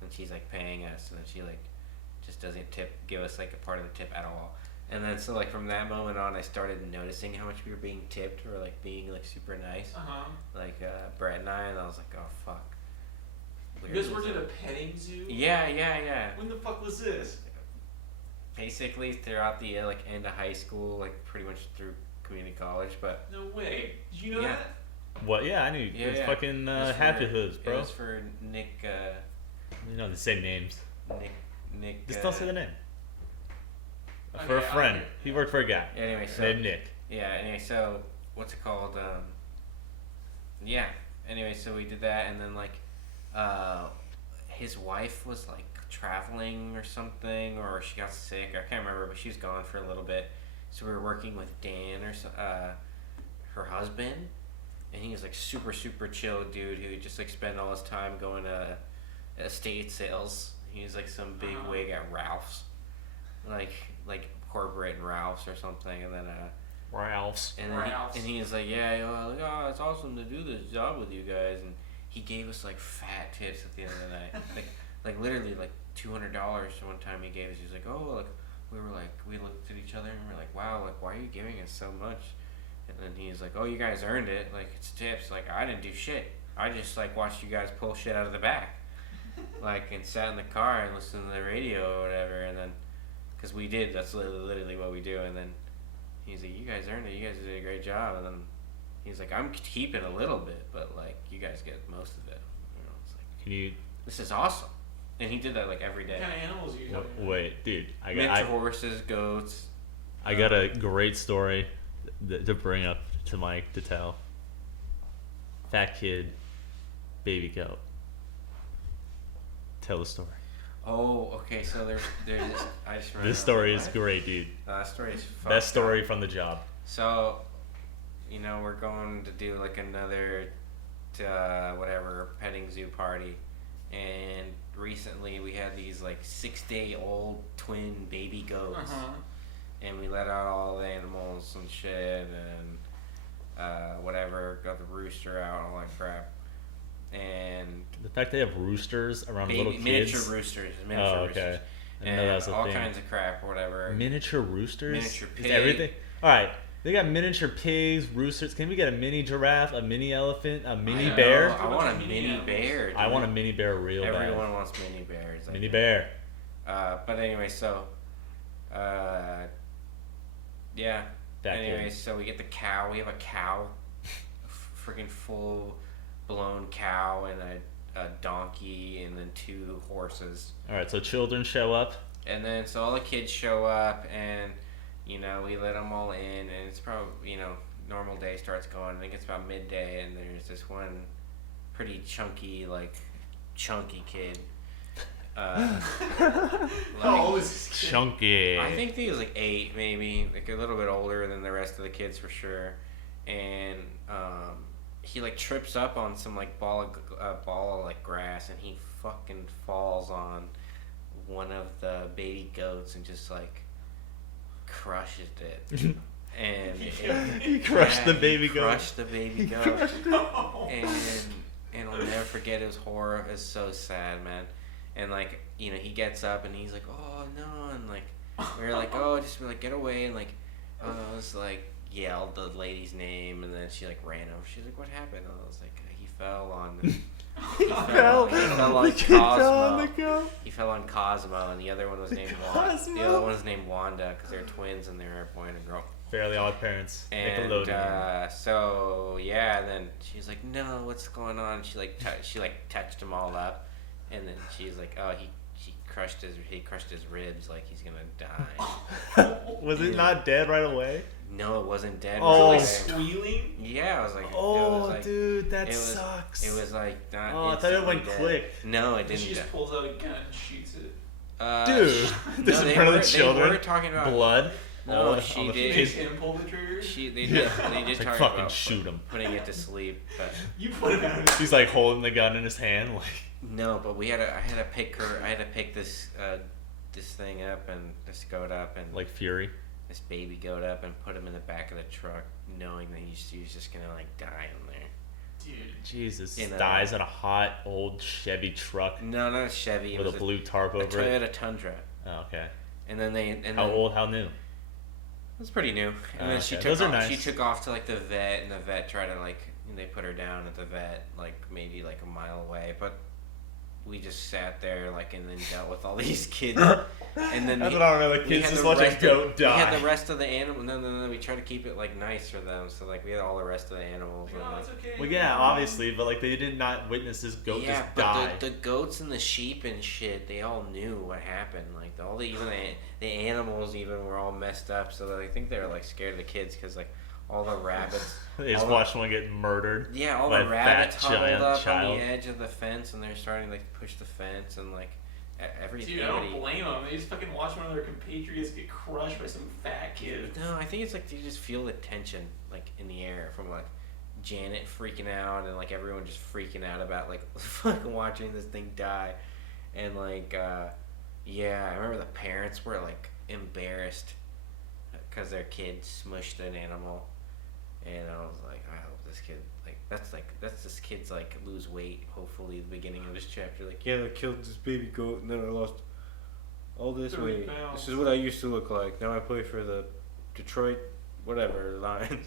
and she's like paying us, and then she like just doesn't give us like a part of the tip at all. And then so like from that moment on, I started noticing how much we were being tipped, or like being like super nice. Like Brett and I was like, oh fuck. You guys worked at a petting zoo? Yeah. When the fuck was this? Basically throughout the like end of high school, like pretty much through community college, but. No way. Did you know Yeah. that? What? Yeah, I knew. It's fucking Happy Hoods, bro. It was for Nick. You know the same names. Nick. Just don't say the name. Okay, For a friend. He worked for a guy. Anyway, so named Nick. Yeah. Anyway, so what's it called? Yeah. Anyway, so we did that, and then like, his wife was like traveling or something, or she got sick. I can't remember, but she was gone for a little bit. So we were working with Dan her husband. And he was like super chill dude who just like spent all his time going to estate sales. He was like some big wig at Ralph's, like corporate and Ralph's or something. And then Ralph's. And he was like, yeah, it's awesome to do this job with you guys. And he gave us like fat tips at the end of the night, like literally like $200 one time he gave us. He was like, oh, like we looked at each other and we were like, wow, like why are you giving us so much? And then he's like, oh, you guys earned it. Like, it's tips. Like, I didn't do shit. I just, like, watched you guys pull shit out of the back. Like, and sat in the car and listened to the radio or whatever. And then, because we did. That's literally what we do. And then he's like, you guys earned it. You guys did a great job. And then he's like, I'm keeping a little bit, but, like, you guys get most of it. It's like, this is awesome. And he did that, like, every day. What kind of animals are you talking Wait, dude. Miniature horses, goats. I got a great story to bring up to Mike to tell. Fat kid, baby goat. Tell the story. Oh, okay. So there's I just remember. This story is great, dude. That story is best story from the job. So, we're going to do like another, whatever petting zoo party, and recently we had these like 6-day-old twin baby goats. And we let out all the animals and shit, and whatever, got the rooster out, all that crap. And the fact they have roosters around little kids. Miniature roosters. Okay. I know that's a all thing. kinds of crap or whatever. Miniature roosters? Miniature pig. Is everything? Alright, they got miniature pigs, roosters. Can we get a mini giraffe, a mini elephant, a mini bear? I want a mini bear, dude. I want a mini bear real bad. Everyone wants mini bears. Mini bear. But anyway, so... yeah. Anyways, so we get the cow. We have a cow, freaking full blown cow, and a donkey, and then 2 horses. All right, so children show up. And then so all the kids show up, and we let them all in, and it's probably normal day starts going. I think it's about midday, and there's this one pretty chunky kid. How old is this kid? Chunky. I think he was like 8, maybe, like a little bit older than the rest of the kids for sure. And he like trips up on some like ball of like grass, and he fucking falls on one of the baby goats and just like crushes it. And he crushed the baby goat. Crushed the baby goat. And I'll never forget his horror. It's so sad, man. And like, he gets up and he's like, oh no, and like we were like, oh, just like get away, and like I was like yelled the lady's name, and then she like ran over. She's like, what happened? And I was like, he fell on He fell on The kid fell on the Cosmo. go. He fell on Cosmo, and the other one was named Wanda. Cosmo. The other one was named Wanda because they're twins and they're a boy and a girl. Fairly Odd Parents. And Nickelodeon. so yeah, and then she's like, "No, what's going on?" She touched them all up, and then she's like, "Oh, he crushed his ribs, like he's gonna die." Was it not dead right away? No, it wasn't dead. Oh. Right Like away. squealing. Yeah, I was like, Dude, that it was, sucks. It was like not. Oh, I thought it instantly went dead. quick. No, it And she didn't. just pulls out a gun and shoots it. Dude, this is in front of the children. They were talking about Blood. No, all she the did. Makes kids- him pull the trigger. They Yeah. just Like, talking fucking about shoot him. putting it to sleep. But You put him out. He's like holding the gun in his hand, like. no, but I had to pick this thing up and this goat up and Like Fury. this baby goat up and put him in the back of the truck, knowing that he was just gonna like die in there. Dude. Jesus, In a- dies in a hot old Chevy truck No, not a Chevy. It with was a blue tarp a over it. Toyota Tundra. Oh, okay. And then How old? How new? It was pretty new. And Oh, then she okay. took Those are off. nice. She took off to like the vet, and the vet tried to they put her down at the vet like maybe like a mile away, but we just sat there and then dealt with all these kids. And then That's what I don't know. The we kids had just the watch a rest goat of, die. We had the rest of the animals. No. We tried to keep it nice for them. So we had all the rest of the animals. Like, and, oh, it's okay. Well, yeah, obviously, but they did not witness this goat yeah, just but die. the goats and the sheep and shit, they all knew what happened. The animals even were all messed up. So I think they were scared of the kids because all the rabbits. They just all the- watched one get murdered. Yeah, all by the a rabbits fat, huddled giant up child. on the edge of the fence, and they're starting to push the fence, and everything. Dude, I don't blame them. They just fucking watch one of their compatriots get crushed by some fat kid. No, I think it's you just feel the tension in the air from Janet freaking out and everyone just freaking out about fucking watching this thing die, and yeah, I remember the parents were embarrassed because their kid smushed an animal, and I was like, I hope this kid that's this kid's lose weight. Hopefully, at the beginning of this chapter, yeah, I killed this baby goat, and then I lost all this 30 weight. pounds. This is what I used to look like. Now I play for the Detroit, whatever Lions.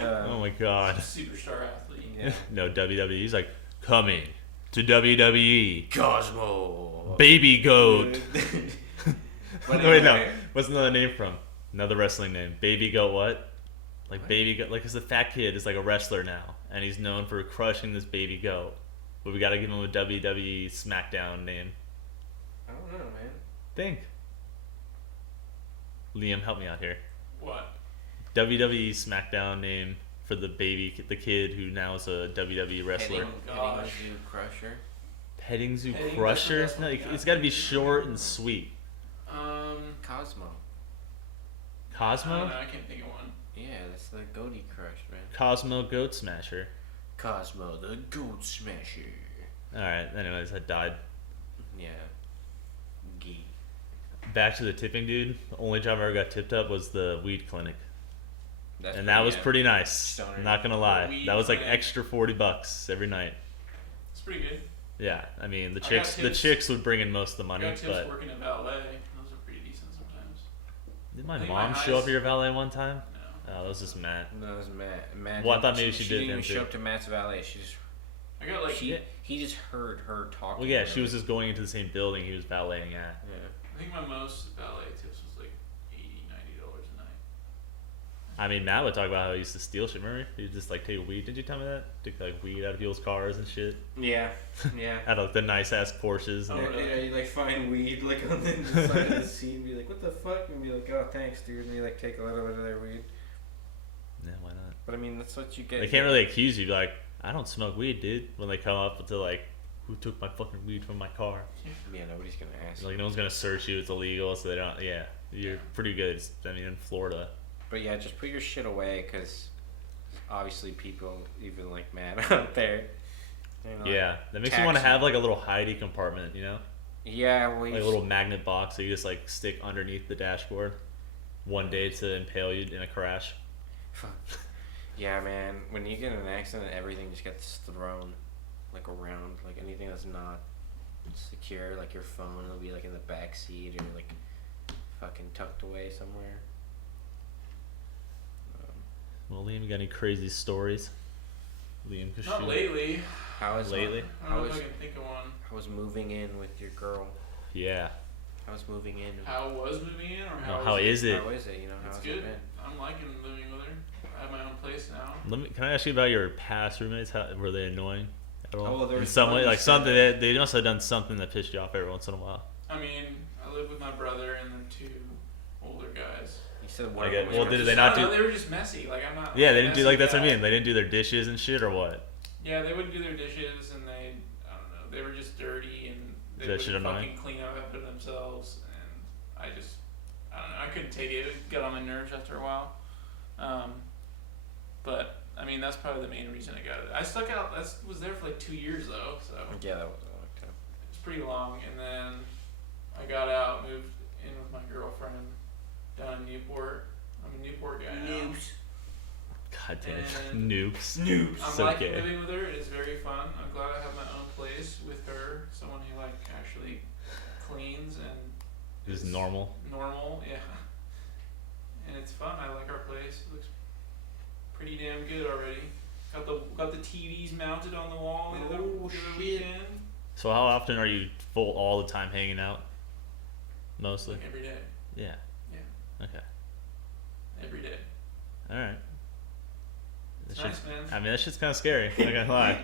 Oh my god. Superstar athlete. Yeah. No, WWE's coming to WWE. Cosmo. Baby Goat. But Wait, no. anyway, What's another name from? Another wrestling name. Baby Goat what? Baby Goat. Because the fat kid is a wrestler now. And he's known for crushing this baby goat. But we gotta give him a WWE SmackDown name. I don't know, man. Think. Liam, help me out here. What? WWE SmackDown name for the kid who now is a WWE wrestler. gosh. Petting Zoo Crusher. Petting Zoo Petting Crusher? Zoo No, Wrestling, it's gotta be short and sweet. Cosmo. I Cosmo? don't know. I can't think of one. Yeah, that's the goatee crush, man. Cosmo Goat Smasher. Cosmo the Goat Smasher. Alright, anyways, I died. Yeah. Gee. Back to the tipping, dude. The only job I ever got tipped up was the weed clinic. That's And that was yeah. pretty nice. Stoner. Not gonna lie. Weed That was clinic. extra $40 every night. It's pretty good. Yeah, I mean the I got chicks tips. would bring in most of the I money, got tips but working at valet. Those are pretty decent sometimes. did my I think mom my show up highest- at your valet one time? No. Oh, that was just Matt. No, it was Matt. Well, I thought maybe she did didn't then, even show too. up to Matt's valet. She just I got he just heard her talking. Well, yeah, to she him. was just going into the same building he was valeting at. Yeah. I think my most valet tips was $80, $90 a night. I mean, Matt would talk about how he used to steal shit. Remember? He would just take weed. Did you tell me that? Took weed out of people's cars and shit. Yeah. Yeah. Out of the nice ass Porsches. And Oh, Yeah, really? you find weed on the side of the seat and be like, "What the fuck?" And be like, "Oh, thanks, dude." And you take a little bit of their weed. yeah, why not? But I mean, that's what you get. They can't really accuse you. I don't smoke weed, dude. When they come up to who took my fucking weed from my car? Yeah, nobody's gonna ask. No one's gonna search you. It's illegal, so they don't. Yeah, you're pretty good. I mean, in Florida. But yeah, just put your shit away, because obviously people, even Matt out there. Yeah, that makes me want to have a little hidey compartment, you know, Yeah, we. like a little magnet box that you just stick underneath the dashboard. One day to impale you in a crash. Yeah, man. When you get in an accident, everything just gets thrown around. Anything that's not secure, your phone will be in the back seat or fucking tucked away somewhere. Well, Liam, you got any crazy stories? Liam, Not lately. How is lately. I don't know if I can think of one. How was moving in with your girl? Yeah. How was moving in? How was moving in, or No, how how is it? How is it? You know, It's how's good. it been? I'm liking living with her. I have my own place now. Can I ask you about your past roommates? How were they annoying at all? Oh, there in was some one way, you like said something that- they must have done something that pissed you off every once in a while. I mean, I live with my brother and then 2 older guys. You said one I of get- them was well, gonna did be- they not I don't do- know, they were just messy. Like I'm not. Yeah, a they didn't do messy like that's what I guy. mean. They didn't do their dishes and shit or what? Yeah, they wouldn't do their dishes, and I don't know, they were just dirty, and they That shit wouldn't annoying? fucking clean up after themselves, and I don't know, I couldn't take it. It got on my nerves after a while. But I mean, that's probably the main reason I got it. I stuck out. Was there for like 2 years though, so Yeah, that was a long time. it's pretty long. And then I got out, moved in with my girlfriend down in Newport. I'm a Newport guy now. God damn it. And- Noobs. I'm So liking gay. living with her. It is very fun. I'm glad I have my own place with her. Someone who like actually cleans and Just normal. normal, yeah. And it's fun. I like our place. It looks pretty damn good already. Got the TVs mounted on the wall the other shit. weekend. So how often are you full all the time hanging out? Mostly. Like every day. Yeah. Yeah. Okay. Every day. All right. It's That nice, shit's- man. I mean, that shit's kind of scary. Not gonna lie.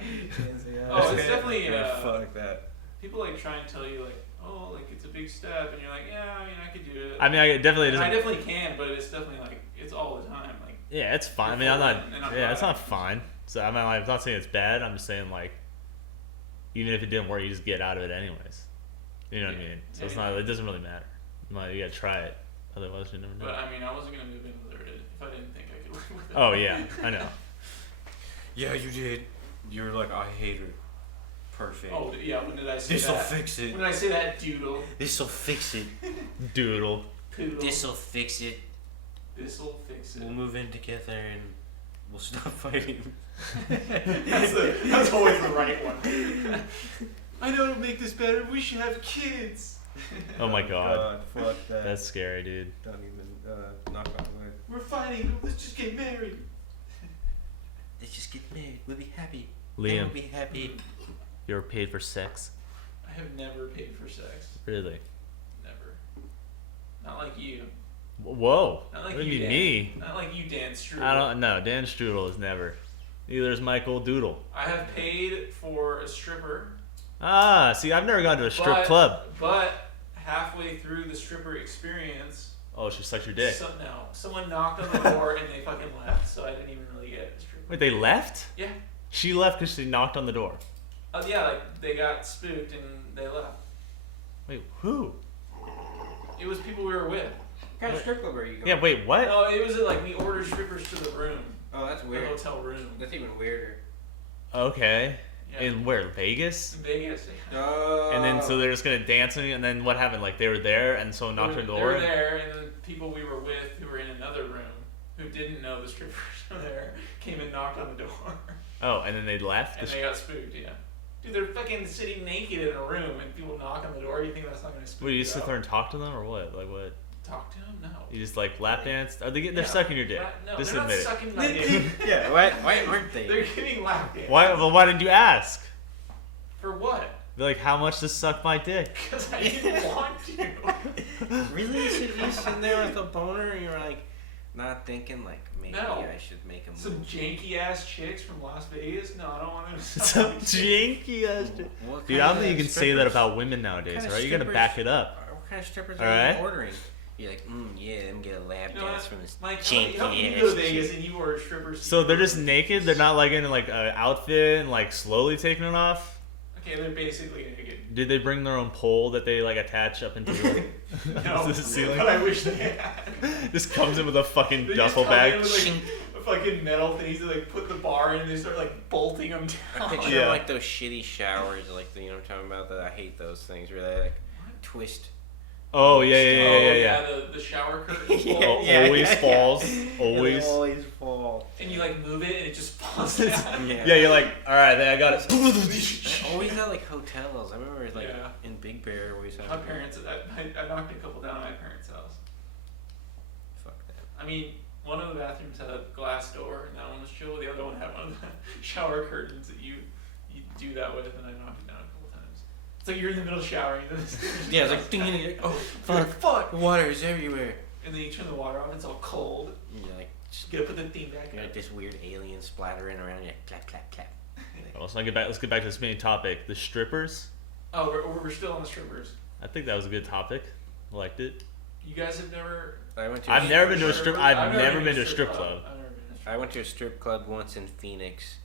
Oh, it's definitely, Yeah, fuck that. People like try and tell you like, oh, like it's a big step, and you're like, yeah, I mean, I could do it. I mean, I definitely And I doesn't. definitely can, but it's definitely like it's all the time. Like Yeah, it's fine. I mean, I'm not. Yeah, it's not fine. So I'm not saying it's bad. I'm just saying like, even if it didn't work, you just get out of it anyways. You know what I Yeah. mean? So Yeah, it's yeah. not. It doesn't really matter. You gotta try it. Otherwise, you never know. But I mean, I wasn't gonna move in with her if I didn't think I could live with her. Oh yeah, I know. Yeah, you did. You were like, I hate her. Perfect. Oh yeah, when did I say This'll that? fix it. When did I say that, doodle? This'll fix it. Doodle. Poodle. This'll fix it. This'll fix it. We'll move in together and we'll stop fighting. That's always the right one. I know it'll make this better. We should have kids. Oh my god. Fuck that. That's scary, dude. Don't even knock on wood. We're fighting. Let's just get married. Let's just get married. We'll be happy. Liam, We'll be happy. you ever paid for sex? I have never paid for sex. Really? Never. Not like you. Whoa. Not like What do you you, mean Dan. me? Not like you, Dan Strudel. I don't know. Dan Strudel is never. Neither is Michael Doodle. I have paid for a stripper. Ah, see, I've never gone to a strip but- club. But halfway through the stripper experience, Oh, she sucked your dick. someone knocked on the door and they fucking left, so I didn't even really get a stripper. Wait, they left? Yeah. She left because she knocked on the door. Yeah, like they got spooked and they left. Wait, who? It was people we were with. What kind of strip club are you going? Yeah, wait, what? No, it was like we ordered strippers to the room, Oh, that's the weird. hotel room. That's even weirder. Okay. Yeah. In where? Vegas? In Vegas. Oh. And then so they're just gonna dance and then what happened? Like they were there and someone knocked on the They door. were there, and the people we were with who were in another room who didn't know the strippers were there came and knocked on the door. Oh, and then they left. And they got spooked, yeah. Dude, they're fucking sitting naked in a room and people knock on the door. You think that's not gonna spook Wait, you you just sit out? there and talk to them or what? Like what? Talk to them? No. You just like lap dance? Are they getting? They're Yeah. sucking your dick. No, Just they're not admit it. sucking my dick. Yeah, why aren't they? They're getting lap dance. Why? Well, why didn't you ask? For what? They're like, how much to suck my dick? Because I didn't want to. Really? So you sitting there with a boner and you're like, not thinking like, maybe No. I should make a move. Some janky ass chicks from Las Vegas? No, I don't want them to suck Some my dick. janky ass. What Dude, kind I don't of think you can say that strippers- about women nowadays, kind of alright? You gotta strippers- back it up. What kind of strippers All are right. you ordering? You're like, yeah, let me get a lap You know dance what? from this Mike, janky how you ass go to Vegas chick. and you order strippers? So they're just naked? They're not like in like an outfit and like slowly taking it off? Okay, they're basically naked. Did they bring their own pole that they like attach up into the, No, the ceiling? but I wish they had. Just comes in with a fucking They duffel just come in bag. with, like, a fucking metal things to like put the bar in and they start like bolting them I down. picture Yeah. like those shitty showers, like the, you know what I'm talking about. That I hate those things where they like twist. Oh yeah. The shower curtain. Yeah, Oh, yeah, always yeah, falls. Yeah, Always. they always fall. And you like move it and it just falls down. Yeah, you're like, alright, then I got it. I always at like hotels. I remember like Yeah. in Big Bear always had. My parents, I knocked a couple down at my parents' house. Fuck that. I mean, one of the bathrooms had a glass door, and that one was chill. The other one had one of the shower curtains that you do that with, and I knocked it down a couple times. It's like you're in the middle of showering. And then Yeah, it's like ding, ding, ding. Oh fuck! fuck! Water is everywhere. And then you turn the water on, it's all cold. You're like, You gotta put the thing back you're up. like this weird alien splattering around. You're like, clap, clap, clap. Well, let's get back to this main topic. The strippers. Oh, we're still on the strippers. I think that was a good topic. Liked it. You guys have never. I've never been to a strip. I've never been to a strip club. I've never been to a strip I went to a strip club once in Phoenix.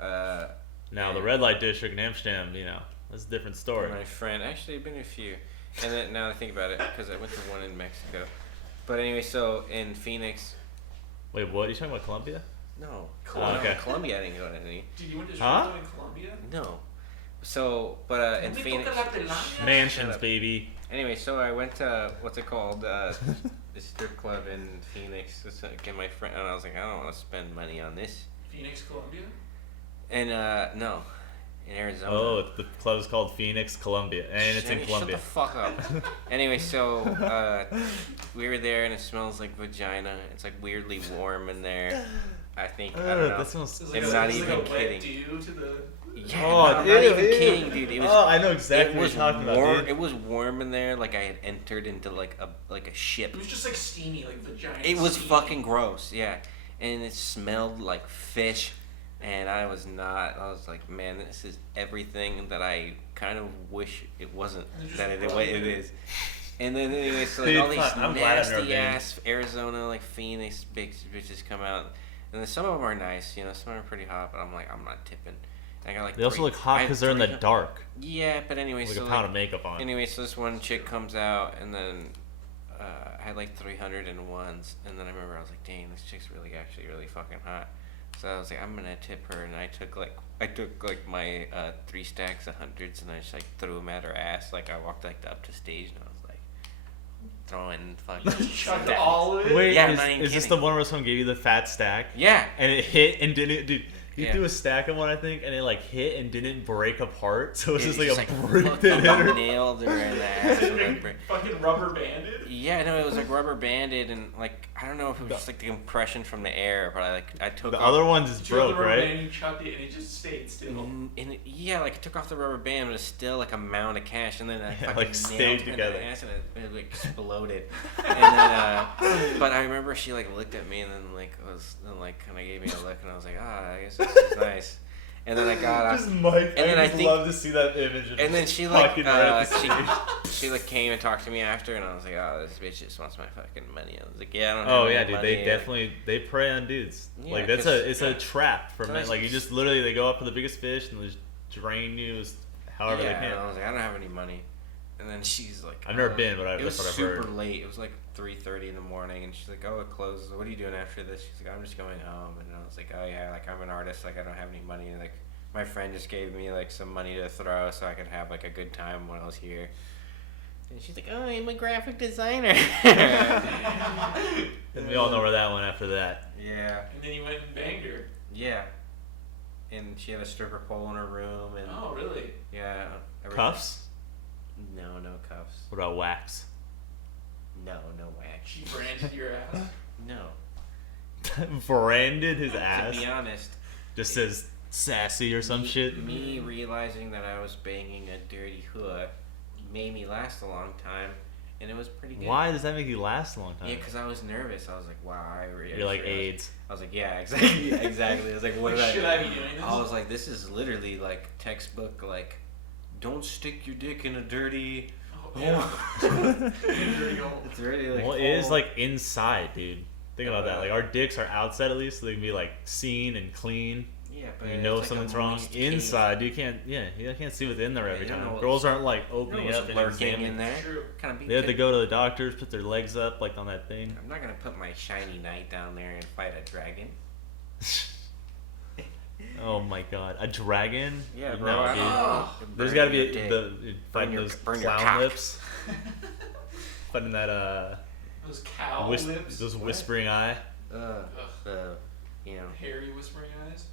Now the red light district in Amsterdam, you know, that's a different story. My friend, actually, I've been to a few, and then now that I think about it, because I went to one in Mexico. But anyway, so in Phoenix. Wait, what? Are you talking about Colombia? No, okay. Colombia, I didn't go to any. Dude, you went to a strip Huh? club in Colombia? No, so but in Phoenix. Mansions, baby. Anyway, so I went to what's it called, this strip club in Phoenix. To get my friend, and I was like, I don't want to spend money on this. Phoenix, Colombia? And no, in Arizona. Oh, the club's called Phoenix, Colombia, and it's in Shut Colombia. the fuck up. Anyway, so we were there, and it smells like vagina. It's like weirdly warm in there. I think I don't know. That smells. It's I'm not it's even like a wet kidding. dew to the. Yeah, Oh, no, I'm ew, not even ew. kidding, dude. It was. Oh, I know exactly It what was you're talking warm. about, dude. It was warm in there, like I had entered into like a ship. It was just like steamy, like vagina. It was steamy. fucking gross, yeah. And it smelled like fish, and I was like, man, this is everything that I kind of wish it wasn't that it, the way it is. And then anyway, so like Dude, all these fuck, I'm glad I've never nasty been. ass Arizona, like Phoenix bitches come out, and then some of them are nice, you know, some are pretty hot, but I'm like, I'm not tipping. And I got like They also three- look hot I had because they're in the 300 dark. Yeah, but anyway, Like so a pound of makeup on. anyway, so this one chick comes out, and then I had like 301s, and then I remember I was like, dang, this chick's actually really fucking hot. So I was like, I'm gonna tip her, and I took like my 3 stacks of hundreds, and I just like threw them at her ass. Like I walked like up to stage, and I was like throwing fucking Chucked stacks. all of it? Wait, Yeah, I'm not even is this the kidding. one where someone gave you the fat stack? Yeah. And it hit and didn't, dude. You Yeah. threw a stack of one, I think, and it like hit and didn't break apart. So it was It just like was a just, brick that fucking hit her. nailed her in the ass. with a brick. Fucking rubber banded? Yeah, no, it was like rubber banded, and like I don't know if it was just like the compression from the air, but I took The off, other one just You took the broke, rubber right? band, you chucked it, and it just stayed still. And yeah, like I took off the rubber band, but it's still like a mound of cash, and then I Yeah, fucking like, nailed stayed her in together. the ass, and it like exploded. And then, but I remember she like looked at me, and then kind of gave me a look, and I was like, I guess this is nice. And then I got Just Mike. and then I think- love to see that image. Of and then she like fucking right at the stage. she like came and talked to me after, and I was like, oh, this bitch just wants my fucking money. I was like, yeah, I don't have Oh any yeah, dude. money. They definitely they prey on dudes. Yeah, like it's 'cause- a trap for men. Nice. Like you just literally they go up for the biggest fish and they just drain you as however yeah, they and can. I was like, I don't have any money. And then she's like, I've never been, but it was that's what I've super heard. late. It was like 3:30 in the morning, and she's like, "Oh, it closes. What are you doing after this?" She's like, "I'm just going home." And I was like, "Oh yeah, like I'm an artist. Like I don't have any money. Like my friend just gave me like some money to throw so I could have like a good time when I was here." And she's like, "Oh, I'm a graphic designer." And we all know where that went after that. Yeah, And then you went and banged her. yeah. And she had a stripper pole in her room, and Oh, really? yeah, everything. Cuffs? No, no cuffs. What about wax? No, no wax. She branded your ass. No. Branded his To ass. be honest, Just says sassy or some shit. me realizing that I was banging a dirty hood made me last a long time, and it was pretty good. Why does that make you last a long time? Yeah, because I was nervous. I was like, wow, You're like AIDS. I was like, yeah, exactly, exactly. I was like, what did Should I be doing this? I was like, this is literally like textbook, like, don't stick your dick in a dirty. Oh, yeah. Dirty hole. It's really like. Well, it is like inside, dude. Think about that. Uh, Like our dicks are outside at least, so they can be like seen and clean. Yeah, but You know it's like something's a wrong. moist cave. Inside, you can't. Yeah, you can't see what's in there every you don't know time. what's- Girls aren't like You know opening what's up and lurking examining. in there. True. Kind of. They have to go to the doctors, put their legs up like on that thing. I'm not gonna put my shiny knight down there and fight a dragon. Oh my god, a dragon? Yeah, No, bro. dude. Burn There's got to your be dick. the fighting your- those burn your clown cock. lips, fighting that Those cow lips. those What? whispering eye. Ugh. The, you know, Hairy whispering eyes.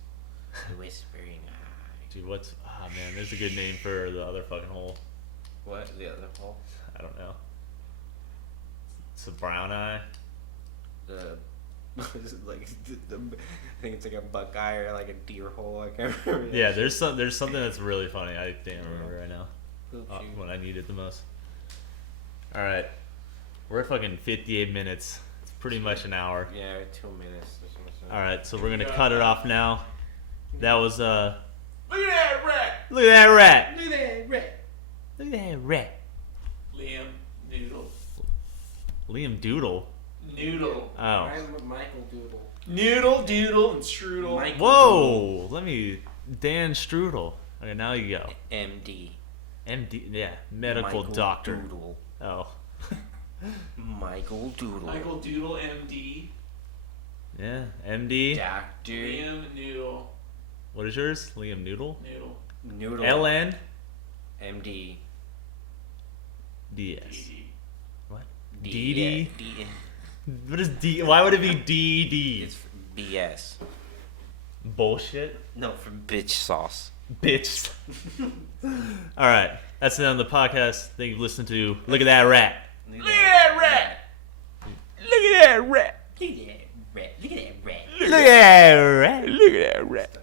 the whispering eye. Dude, what's man? There's a good name for the other fucking hole. What? The other hole? I don't know. It's a brown eye. The like I think it's like a buckeye or like a deer hole. I can't remember. Yeah, there's something that's really funny. I can't remember right now Little shoot. when I need it the most. All right, we're at fucking 58 minutes. It's pretty much an hour. Yeah, 2 minutes. All right, so we're gonna cut it off now. That was Look at that rat. Look at that rat. Look at that rat. Look at that rat. Liam Noodle. Liam Doodle. Noodle. Oh. I'm Michael Doodle. Noodle, Doodle, and Strudel. Michael Whoa! Let me Dan Strudel. Okay, now you go. MD. MD. Yeah, medical Michael doctor. Doodle. Oh. Michael Doodle. Michael Doodle, MD. Yeah, MD. Doctor. Liam Noodle. What is yours? Liam Noodle. Noodle. Noodle. LN. MD. DS. DD. What? D- DD. D- What is D? Why would it be DD? It's BS. Bullshit. No, for bitch sauce. Bitch. All right, that's the end of the podcast. Thank you for listening to Look at That Rat. Look Look at that rat. Look at that rat. Look at that rat. Look at that rat. Look at that rat. Look at that rat.